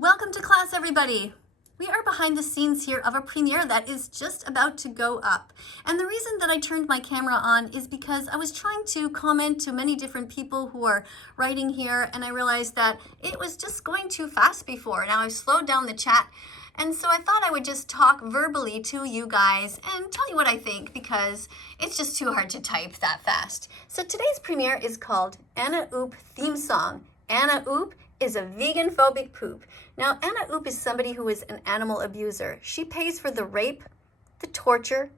Welcome to class, everybody. We are behind the scenes here of a premiere that is just about to go up. And the reason that I turned my camera on is because I was trying to comment to many different people who are writing here, and I realized that it was just going too fast before. Now I've slowed down the chat, and so I thought I would just talk verbally to you guys and tell you what I think, because it's just too hard to type that fast. So today's premiere is called Anna Oop Theme Song. Anna Oop is a vegan phobic poop. Now, Anna Oop is somebody who is an animal abuser. She pays for the rape, the torture,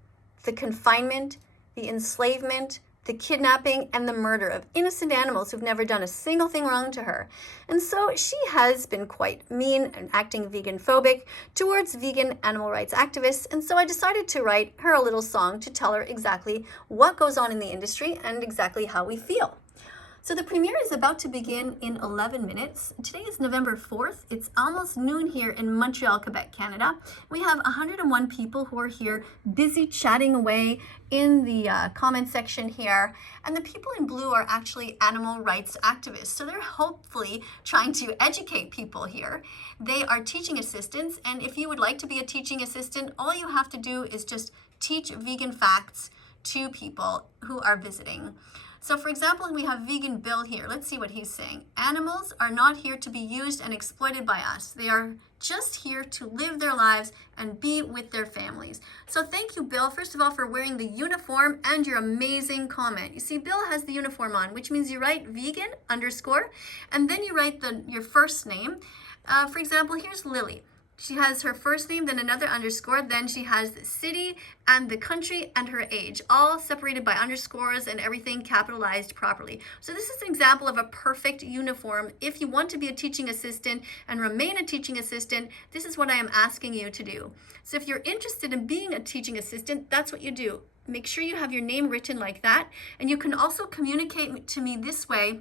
the confinement, the enslavement, the kidnapping, and the murder of innocent animals who've never done a single thing wrong to her. And so she has been quite mean and acting vegan phobic towards vegan animal rights activists. And so I decided to write her a little song to tell her exactly what goes on in the industry and exactly how we feel. So the premiere is about to begin in 11 minutes. Today is November 4th. It's almost noon here in Montreal, Quebec, Canada. We have 101 people who are here busy chatting away in the comment section here. And the people in blue are actually animal rights activists. So they're hopefully trying to educate people here. They are teaching assistants. And if you would like to be a teaching assistant, all you have to do is just teach vegan facts to people who are visiting. So for example, we have Vegan Bill here. Let's see what he's saying. Animals are not here to be used and exploited by us. They are just here to live their lives and be with their families. So thank you, Bill, first of all, for wearing the uniform and your amazing comment. You see, Bill has the uniform on, which means you write vegan _ and then you write your first name. For example, here's Lily. She has her first name, then another underscore, then she has the city and the country and her age, all separated by underscores and everything capitalized properly. So this is an example of a perfect uniform. If you want to be a teaching assistant and remain a teaching assistant, this is what I am asking you to do. So if you're interested in being a teaching assistant, that's what you do. Make sure you have your name written like that. And you can also communicate to me this way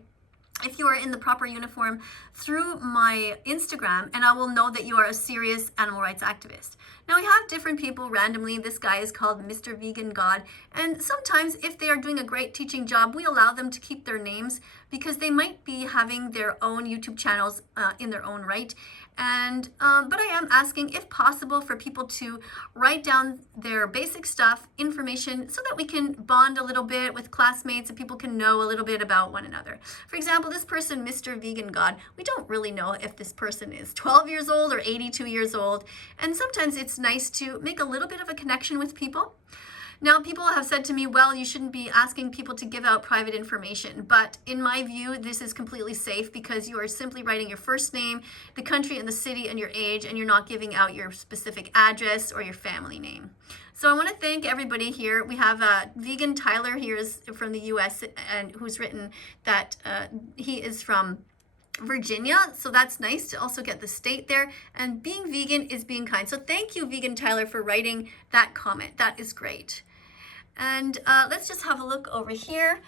if you are in the proper uniform through my Instagram, and I will know that you are a serious animal rights activist. Now we have different people randomly. This guy is called Mr. Vegan God. And sometimes if they are doing a great teaching job, we allow them to keep their names because they might be having their own YouTube channels in their own right. And but I am asking, if possible, for people to write down their basic stuff, information, so that we can bond a little bit with classmates and people can know a little bit about one another. For example, this person, Mr. Vegan God, we don't really know if this person is 12 years old or 82 years old. And sometimes it's nice to make a little bit of a connection with people. Now, people have said to me, well, you shouldn't be asking people to give out private information. But in my view, this is completely safe because you are simply writing your first name, the country and the city and your age, and you're not giving out your specific address or your family name. So I want to thank everybody here. We have Vegan Tyler here is from the US and who's written that he is from Virginia, so that's nice to also get the state there. And being vegan is being kind. So thank you, Vegan Tyler, for writing that comment. That is great. And let's just have a look over here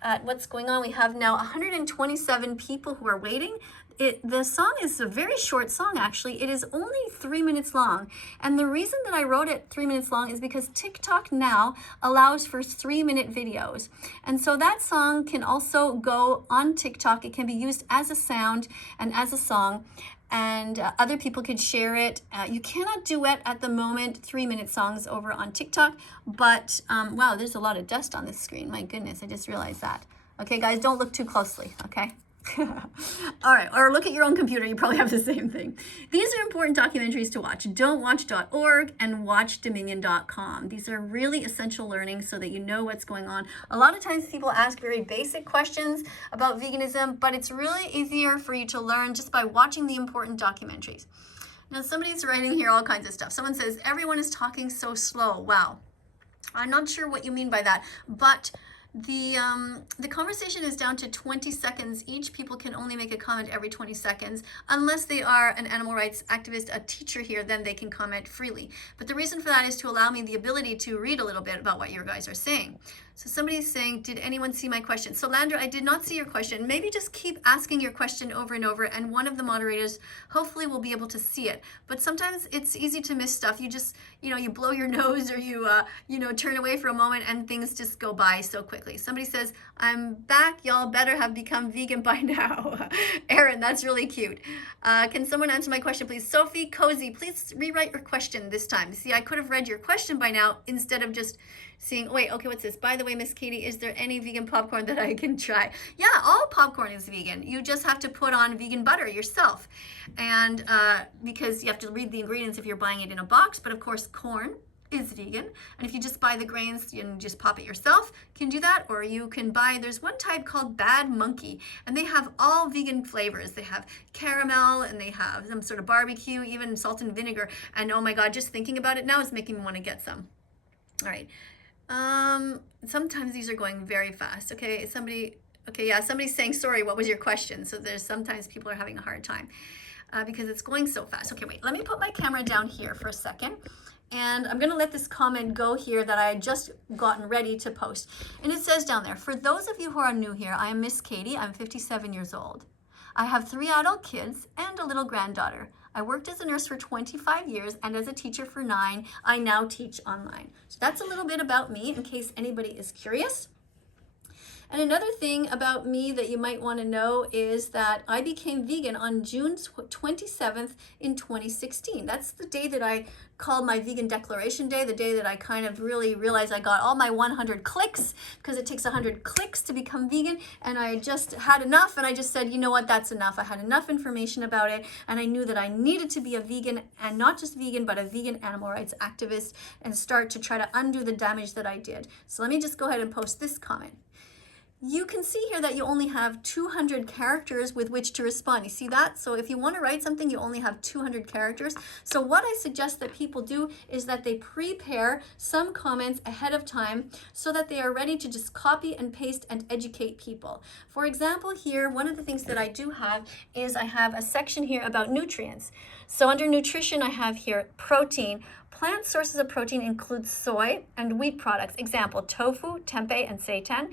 at what's going on. We have now 127 people who are waiting. The song is a very short song, actually. It is only 3 minutes long. And the reason that I wrote it 3 minutes long is because TikTok now allows for 3-minute videos. And so that song can also go on TikTok. It can be used as a sound and as a song. And other people could share it. You cannot duet at the moment 3-minute songs over on TikTok, but wow, there's a lot of dust on this screen. My goodness, I just realized that. Okay, guys, don't look too closely, okay? All right, or look at your own computer. You probably have the same thing. These are important documentaries to watch. Don'twatch.org and watchdominion.com. These are really essential learning so that you know what's going on. A lot of times people ask very basic questions about veganism, but it's really easier for you to learn just by watching the important documentaries. Now, somebody's writing here all kinds of stuff. Someone says, everyone is talking so slow. Wow. I'm not sure what you mean by that, but the conversation is down to 20 seconds each. People can only make a comment every 20 seconds unless they are an animal rights activist, a teacher here, then they can comment freely. But the reason for that is to allow me the ability to read a little bit about what you guys are saying. So somebody's saying, did anyone see my question? So Landra, I did not see your question. Maybe just keep asking your question over and over, and one of the moderators hopefully will be able to see it. But sometimes it's easy to miss stuff. You just, you blow your nose, or you turn away for a moment, and things just go by so quickly. Somebody says, I'm back. Y'all better have become vegan by now. Eric. Karen, that's really cute. Can someone answer my question, please? Sophie Cozy, please rewrite your question this time. See, I could have read your question by now instead of just seeing, wait, okay, what's this? By the way, Miss Katie, is there any vegan popcorn that I can try? Yeah, all popcorn is vegan. You just have to put on vegan butter yourself. And because you have to read the ingredients if you're buying it in a box, but of course, corn is vegan. And if you just buy the grains and just pop it yourself, you can do that. Or you can buy, there's one type called Bad Monkey, and they have all vegan flavors. They have caramel and they have some sort of barbecue, even salt and vinegar. And oh my God, just thinking about it now is making me want to get some. All right. Sometimes these are going very fast. Okay, yeah, somebody's saying, sorry, what was your question? So there's sometimes people are having a hard time because it's going so fast. Okay, wait, let me put my camera down here for a second. And I'm going to let this comment go here that I had just gotten ready to post. And it says down there, for those of you who are new here, I am Miss Katie. I'm 57 years old. I have 3 adult kids and a little granddaughter. I worked as a nurse for 25 years and as a teacher for 9. I now teach online. So that's a little bit about me in case anybody is curious. And another thing about me that you might want to know is that I became vegan on June 27th in 2016. That's the day that I called my vegan declaration day, the day that I kind of really realized I got all my 100 clicks, because it takes 100 clicks to become vegan, and I just had enough, and I just said, you know what, that's enough. I had enough information about it, and I knew that I needed to be a vegan, and not just vegan, but a vegan animal rights activist, and start to try to undo the damage that I did. So let me just go ahead and post this comment. You can see here that you only have 200 characters with which to respond. You see that? So if you want to write something, you only have 200 characters. So what I suggest that people do is that they prepare some comments ahead of time so that they are ready to just copy and paste and educate people. For example, here, one of the things that I do have is I have a section here about nutrients. So under nutrition, I have here protein. Plant sources of protein include soy and wheat products. Example, tofu, tempeh, and seitan.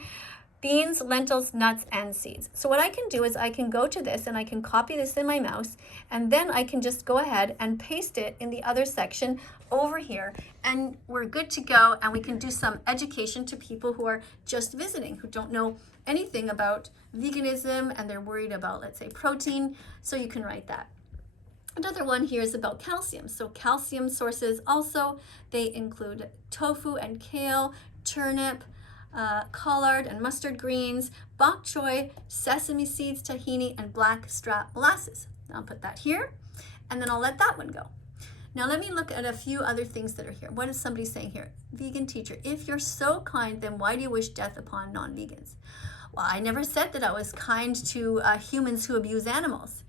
Beans, lentils, nuts, and seeds. So what I can do is I can go to this and I can copy this in my mouse, and then I can just go ahead and paste it in the other section over here, and we're good to go, and we can do some education to people who are just visiting, who don't know anything about veganism, and they're worried about, let's say, protein, so you can write that. Another one here is about calcium. So calcium sources also, they include tofu and kale, turnip, collard and mustard greens, bok choy, sesame seeds, tahini, and blackstrap molasses. I'll put that here, and then I'll let that one go. Now let me look at a few other things that are here. What is somebody saying here? Vegan teacher, if you're so kind, then why do you wish death upon non-vegans? Well, I never said that I was kind to humans who abuse animals.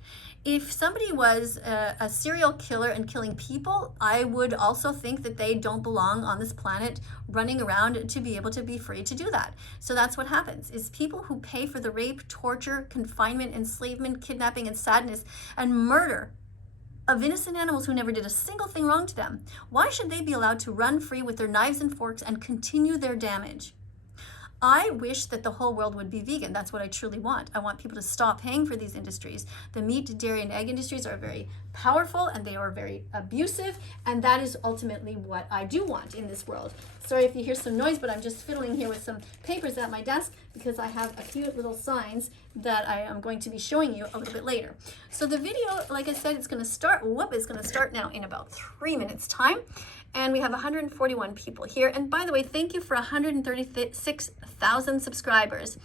If somebody was a serial killer and killing people, I would also think that they don't belong on this planet running around to be able to be free to do that. So that's what happens, is people who pay for the rape, torture, confinement, enslavement, kidnapping, and sadness, and murder of innocent animals who never did a single thing wrong to them. Why should they be allowed to run free with their knives and forks and continue their damage? I wish that the whole world would be vegan. That's what I truly want. I want people to stop paying for these industries. The meat, dairy, and egg industries are very powerful, and they are very abusive, and that is ultimately what I do want in this world. Sorry if you hear some noise, but I'm just fiddling here with some papers at my desk because I have a few little signs that I am going to be showing you a little bit later. So the video, like I said, it's going to start, it's going to start now in about 3 minutes time. And we have 141 people here. And by the way, thank you for 136,000 subscribers.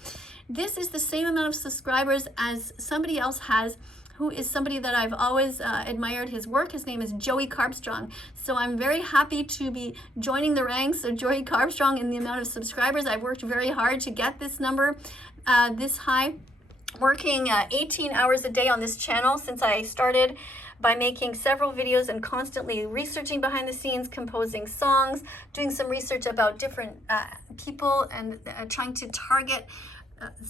This is the same amount of subscribers as somebody else has, who is somebody that I've always admired his work. His name is Joey Carbstrong. So I'm very happy to be joining the ranks of Joey Carbstrong in the amount of subscribers. I've worked very hard to get this number this high, working 18 hours a day on this channel since I started, by making several videos and constantly researching behind the scenes, composing songs, doing some research about different people, and trying to target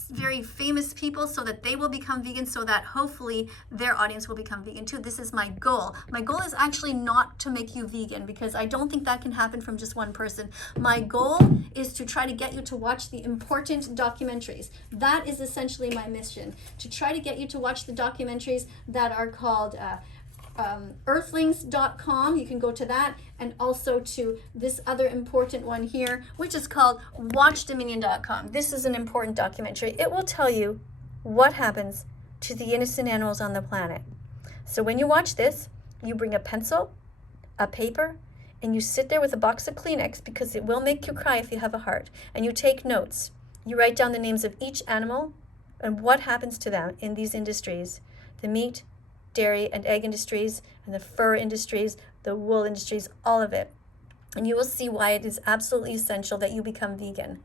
very famous people so that they will become vegan, so that hopefully their audience will become vegan too. This is my goal. My goal is actually not to make you vegan, because I don't think that can happen from just one person. My goal is to try to get you to watch the important documentaries. That is essentially my mission, to try to get you to watch the documentaries that are called earthlings.com. You can go to that, and also to this other important one here, which is called watchdominion.com. This is an important documentary. It will tell you what happens to the innocent animals on the planet. So when you watch this, you bring a pencil, a paper, and you sit there with a box of Kleenex, because it will make you cry if you have a heart, and you take notes. You write down the names of each animal and what happens to them in these industries, the meat, dairy, and egg industries, and the fur industries, the wool industries, all of it. And you will see why it is absolutely essential that you become vegan.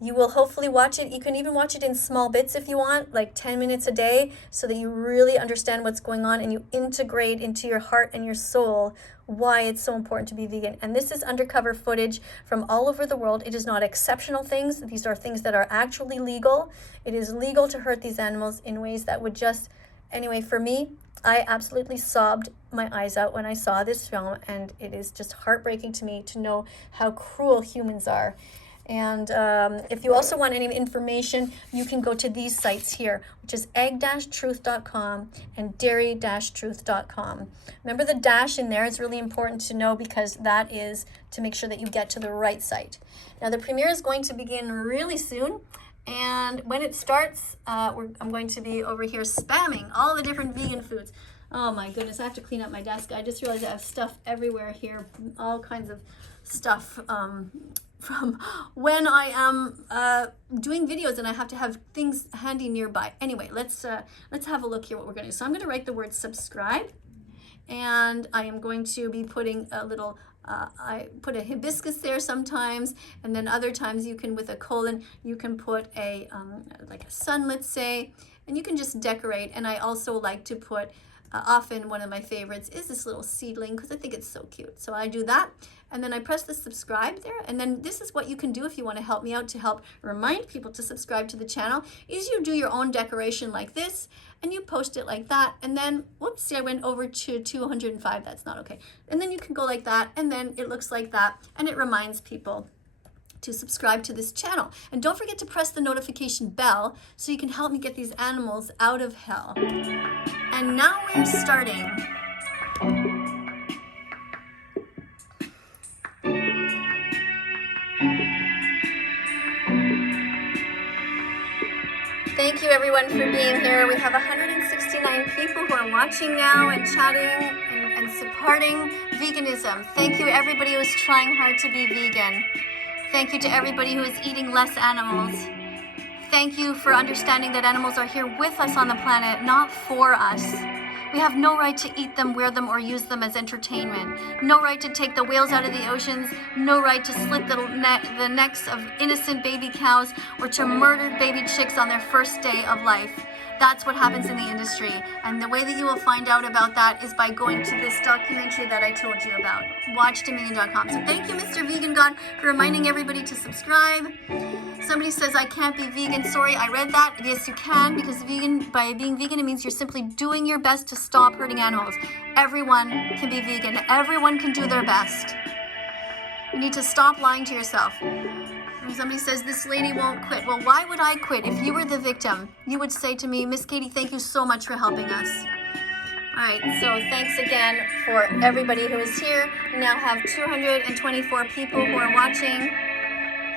You will hopefully watch it. You can even watch it in small bits if you want, like 10 minutes a day, so that you really understand what's going on and you integrate into your heart and your soul why it's so important to be vegan. And this is undercover footage from all over the world. It is not exceptional things. These are things that are actually legal. It is legal to hurt these animals in ways that would just, anyway, for me, I absolutely sobbed my eyes out when I saw this film, and it is just heartbreaking to me to know how cruel humans are. And if you also want any information, you can go to these sites here, which is egg-truth.com and dairy-truth.com. Remember the dash in there is really important to know, because that is to make sure that you get to the right site. Now the premiere is going to begin really soon. And when it starts, I'm going to be over here spamming all the different vegan foods. Oh my goodness, I have to clean up my desk. I just realized I have stuff everywhere here, all kinds of stuff from when I am doing videos and I have to have things handy nearby. Anyway, let's have a look here what we're going to do. So I'm going to write the word subscribe, and I am going to be putting a little I put a hibiscus there sometimes, and then other times you can, with a colon, you can put a like a sun, let's say, and you can just decorate. And I also like to put, often one of my favorites is this little seedling, because I think it's so cute. So I do that, and then I press the subscribe there. And then this is what you can do if you want to help me out to help remind people to subscribe to the channel, is you do your own decoration like this, and you post it like that, and then, whoops, see, I went over to 205, that's not okay. And then you can go like that, and then it looks like that, and it reminds people to subscribe to this channel. And don't forget to press the notification bell so you can help me get these animals out of hell. And now we're starting. Thank you everyone for being here. We have 169 people who are watching now and chatting and supporting veganism. Thank you everybody who is trying hard to be vegan. Thank you to everybody who is eating less animals. Thank you for understanding that animals are here with us on the planet, not for us. We have no right to eat them, wear them, or use them as entertainment. No right to take the whales out of the oceans. No right to slit the necks of innocent baby cows, or to murder baby chicks on their first day of life. That's what happens in the industry. And the way that you will find out about that is by going to this documentary that I told you about, watchdominion.com. So thank you, Mr. Vegan God, for reminding everybody to subscribe. Somebody says, I can't be vegan. Sorry, I read that. Yes, you can, because by being vegan, it means you're simply doing your best to stop hurting animals. Everyone can be vegan. Everyone can do their best. You need to stop lying to yourself. And somebody says, this lady won't quit. Well, why would I quit? If you were the victim, you would say to me, Miss Katie, thank you so much for helping us. All right, so thanks again for everybody who is here. We now have 224 people who are watching.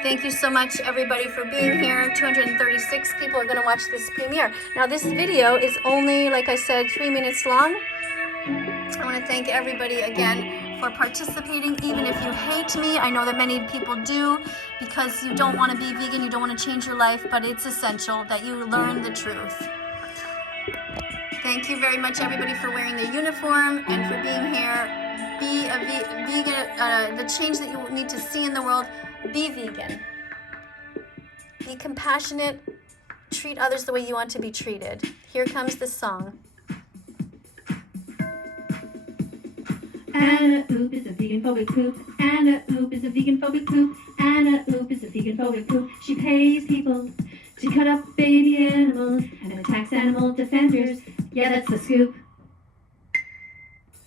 Thank you so much, everybody, for being here. 236 people are going to watch this premiere. Now, this video is only, like I said, 3 minutes long. I want to thank everybody again for participating, even if you hate me. I know that many people do, because you don't want to be vegan, you don't want to change your life, but it's essential that you learn the truth. Thank you very much, everybody, for wearing the uniform and for being here. Be a vegan, the change that you need to see in the world. Be vegan. Be compassionate. Treat others the way you want to be treated. Here comes the song. Anna Oop is a vegan phobic poop. Anna Oop is a vegan phobic poop. Anna Oop is a vegan phobic poop. She pays people to cut up baby animals and attacks animal defenders. Yeah, that's the scoop.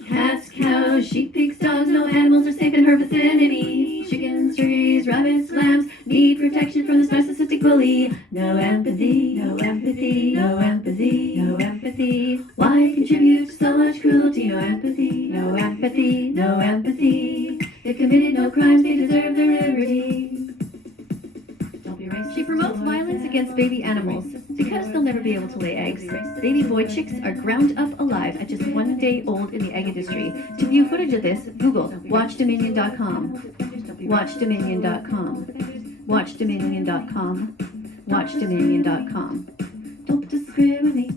Cats, cows, sheep, pigs, dogs, no animals are safe in her vicinity. Chickens, turkeys, rabbits, lambs need protection from this narcissistic bully. No empathy, no empathy, no empathy, no empathy. Why contribute to so much cruelty? No empathy, no empathy, no empathy. They committed no crimes, they deserve their liberty. Don't be racist. She promotes violence against baby animals. Because they'll never be able to lay eggs, baby boy chicks are ground up alive at just 1 day old in the egg industry. To view footage of this, Google watchdominion.com. Watchdominion.com. Watchdominion.com. Watchdominion.com. Don't discriminate.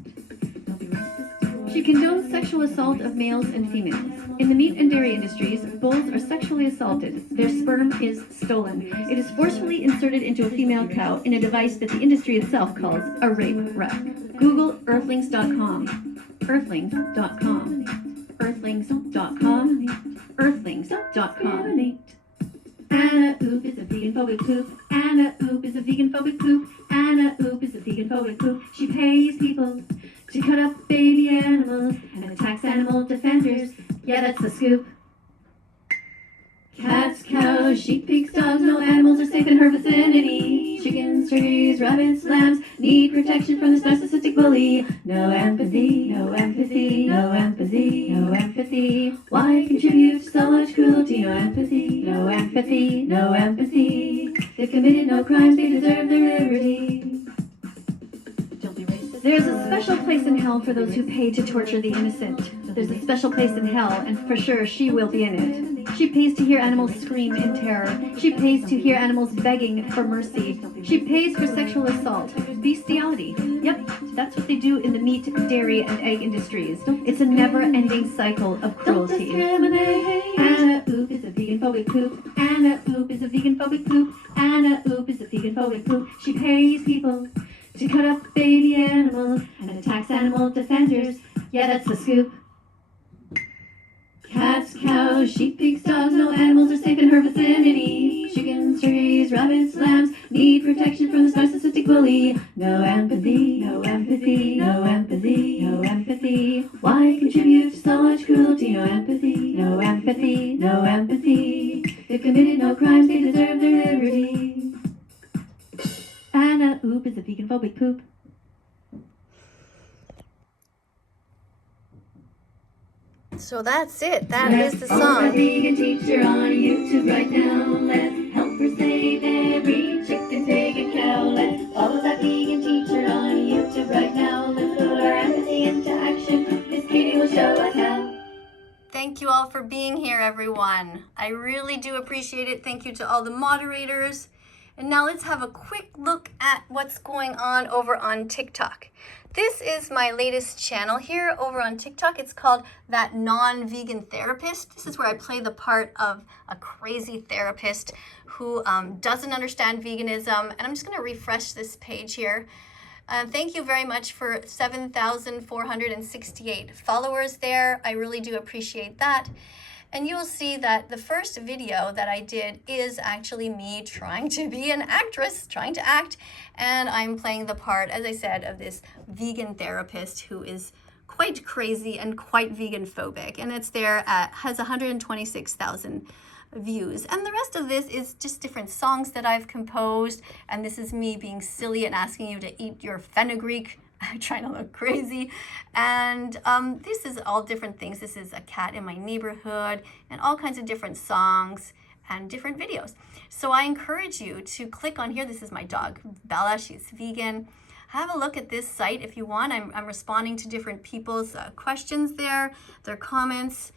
She condones sexual assault of males and females. In the meat and dairy industries, bulls are sexually assaulted. Their sperm is stolen. It is forcefully inserted into a female cow in a device that the industry itself calls a rape rec. Google earthlings.com. Earthlings.com. Earthlings.com. Earthlings.com. Anna Oop is a vegan phobic poop. Anna Oop is a vegan phobic poop. Anna Oop is a vegan phobic poop. She pays people to cut up baby animals and attacks animal defenders. Yeah, that's the scoop. Cats, cows, sheep, pigs, dogs, no animals are safe in her vicinity. Chickens, turkeys, rabbits, lambs need protection from this narcissistic bully. No empathy, no empathy, no empathy, no empathy. Why contribute to so much cruelty? No empathy, no empathy, no empathy. They've committed no crimes, they deserve their liberty. There's a special place in hell for those who pay to torture the innocent. There's a special place in hell, and for sure she will be in it. She pays to hear animals scream in terror. She pays to hear animals begging for mercy. She pays for sexual assault, bestiality. Yep, that's what they do in the meat, dairy, and egg industries. It's a never-ending cycle of cruelty. Anna Oop is a vegan phobic poop. Anna Oop is a vegan phobic poop. Anna Oop is a vegan phobic poop. She pays people to cut up baby animals and attacks animal defenders. Yeah, that's the scoop. Cats, cows, sheep, pigs, dogs, no animals are safe in her vicinity. Chickens, turkeys, rabbits, lambs need protection from this narcissistic bully. No empathy, no empathy, no empathy, no empathy. Why contribute to so much cruelty? No empathy, no empathy, no empathy. They've committed no crimes, they deserve their liberty. Anna Oop is a vegan phobic poop. So that's it. That Let's is the follow song. our vegan teacher on YouTube right now. Let's help her save every chicken, pig, and cow. Let's follow that vegan teacher on YouTube right now. Let's put our empathy into action. Miss Katie will show us how. Thank you all for being here, everyone. I really do appreciate it. Thank you to all the moderators. And now let's have a quick look at what's going on over on TikTok. This is my latest channel here over on TikTok. It's called That Non-Vegan Therapist. This is where I play the part of a crazy therapist who doesn't understand veganism. And I'm just going to refresh this page here. Thank you very much for 7,468 followers there. I really do appreciate that. And you'll see that the first video that I did is actually me trying to be an actress, trying to act. And I'm playing the part, as I said, of this vegan therapist who is quite crazy and quite vegan phobic. And it's there, has 126,000 views. And the rest of this is just different songs that I've composed. And this is me being silly and asking you to eat your fenugreek. Trying to look crazy. And this is all different things. This is a cat in my neighborhood and all kinds of different songs and different videos. So I encourage you to click on here. This is my dog, Bella. She's vegan. Have a look at this site if you want. I'm responding to different people's questions there, their comments,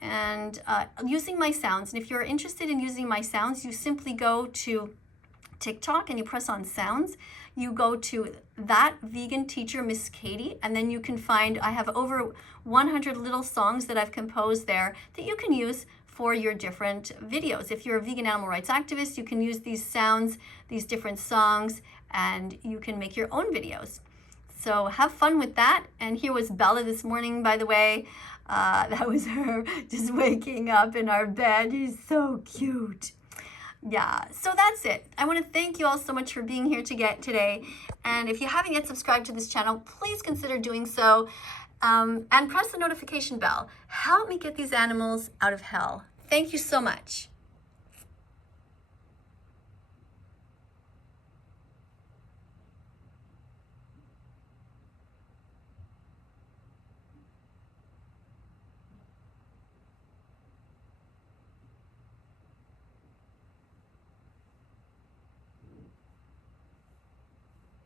and using my sounds. And if you're interested in using my sounds, you simply go to TikTok and you press on sounds. You go to That Vegan Teacher Miss Katie, and then you can find, I have over 100 little songs that I've composed there that you can use for your different videos. If you're a vegan animal rights activist, you can use these sounds, these different songs, and you can make your own videos. So have fun with that. And here was Bella this morning, by the way. That was her just waking up in our bed. She's so cute. Yeah, so that's it. I want to thank you all so much for being here today. And if you haven't yet subscribed to this channel, please consider doing so. And press the notification bell. Help me get these animals out of hell. Thank you so much.